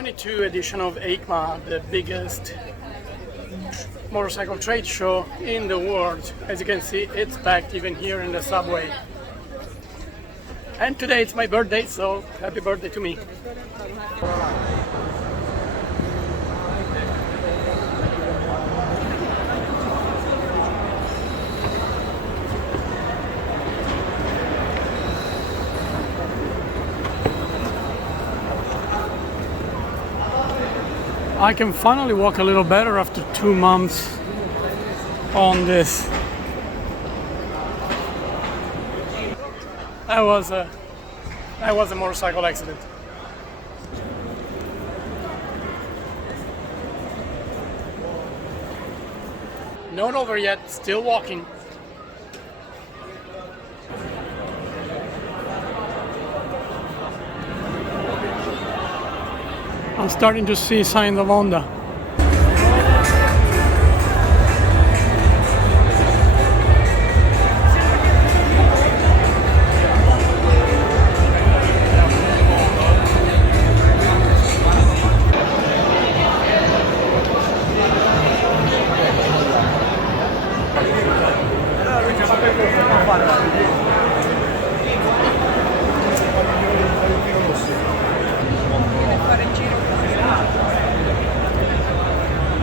2022 edition of EICMA, the biggest motorcycle trade show in the world. As you can see, it's packed even here in the subway. And today it's my birthday, so happy birthday to me. I can finally walk a little better after 2 months on this. That was a motorcycle accident. Not over yet, still walking. I'm starting to see signs of Honda.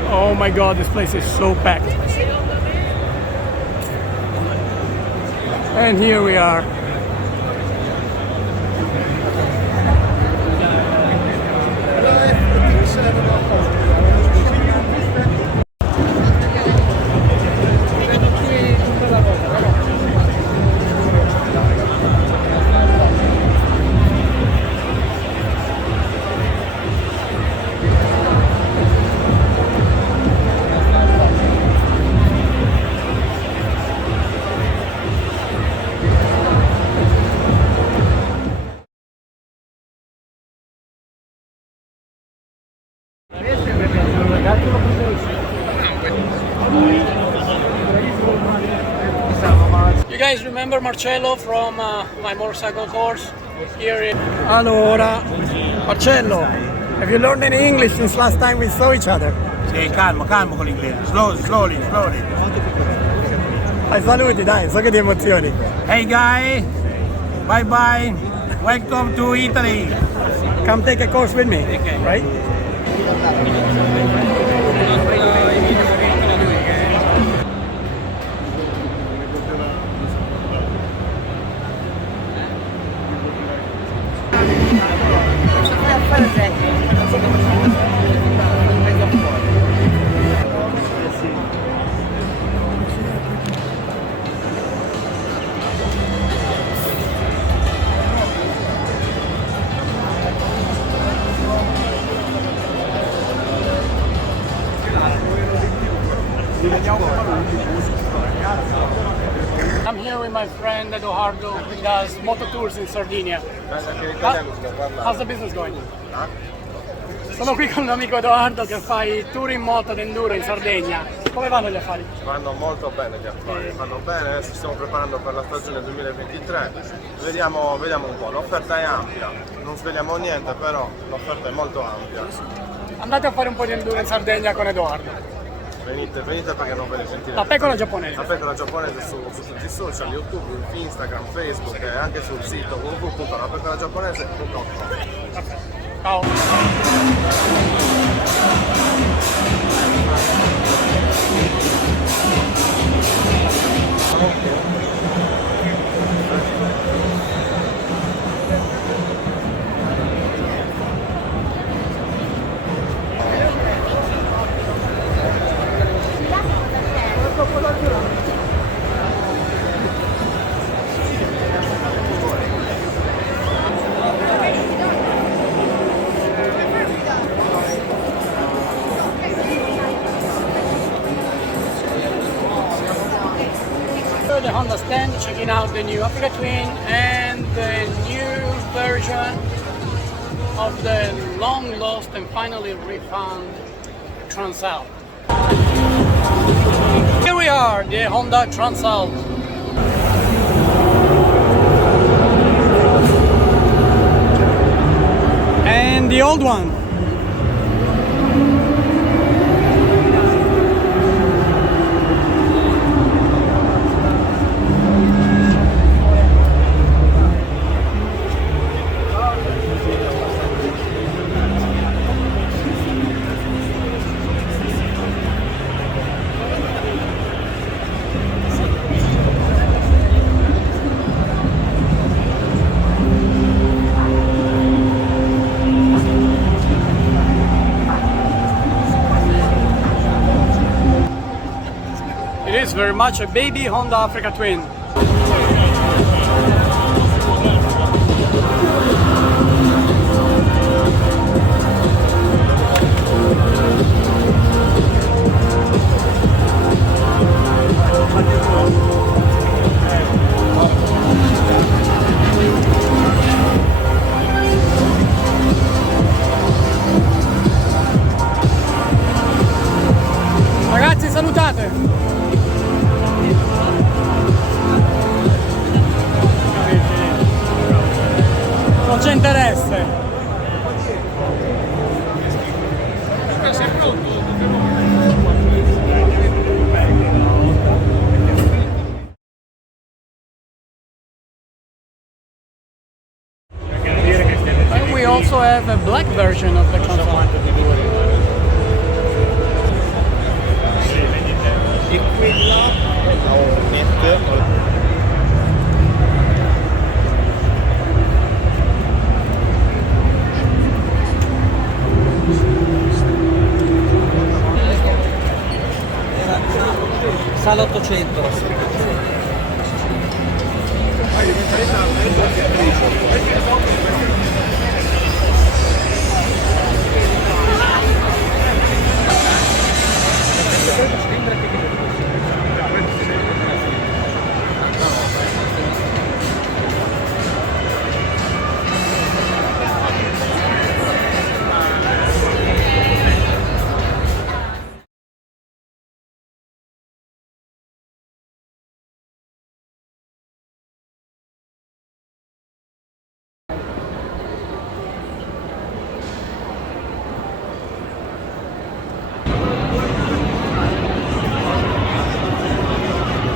Oh my god, this place is so packed. And here we are. You guys remember Marcello from my motorcycle course here in... Allora, Marcello, have you learned any English since last time we saw each other? Sì, calmo con l'inglese. Slowly. Fai saluti, dai, so che ti emozioni. Hey guy, bye. Welcome to Italy. Come take a course with me, Okay. right? I'm here with my friend Edoardo, who does moto tours in Sardinia. How's the business going? Sono qui con l'amico Edoardo che fa i tour in moto d'enduro in Sardegna. Come vanno gli affari? Vanno molto bene gli affari, vanno bene, adesso stiamo preparando per la stagione 2023, vediamo un po', l'offerta è ampia, non svegliamo niente, però l'offerta è molto ampia. Andate a fare un po' di enduro in Sardegna con Edoardo. Venite perché non ve ne sentirete. La pecora giapponese. La pecora giapponese su tutti i social, YouTube, Instagram, Facebook e anche sul sito www.lapecoragiapponese.com. Ciao. The Honda stand, checking out the new Africa Twin and the new version of the long lost and finally refound Transalp. Here we are, the Honda Transalp. And the old one, much, a baby Honda Africa Twin. Ragazzi, salutate! Non c'è interesse. And we also have a black version of the Transalp. E quella è la Hornet. Sala 800.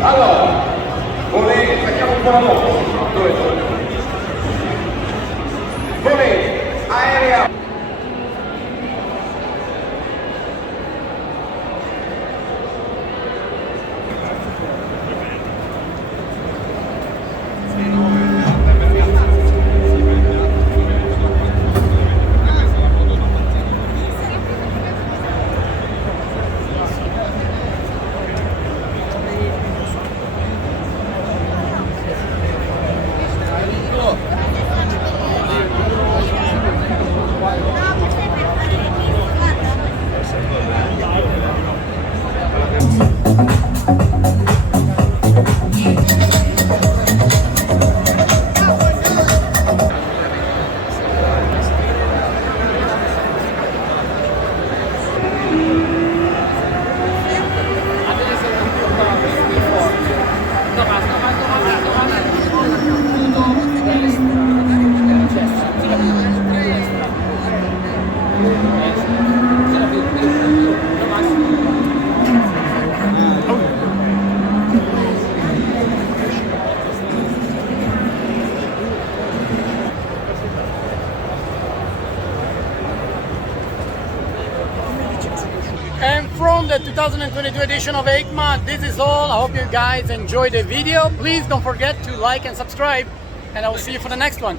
Allora, volete, facciamo un po' la moto. Dove sono? Volete, aerea. And from the 2022 edition of EICMA, this is all. I hope you guys enjoyed the video. Please don't forget to like and subscribe, and I will see you for the next one.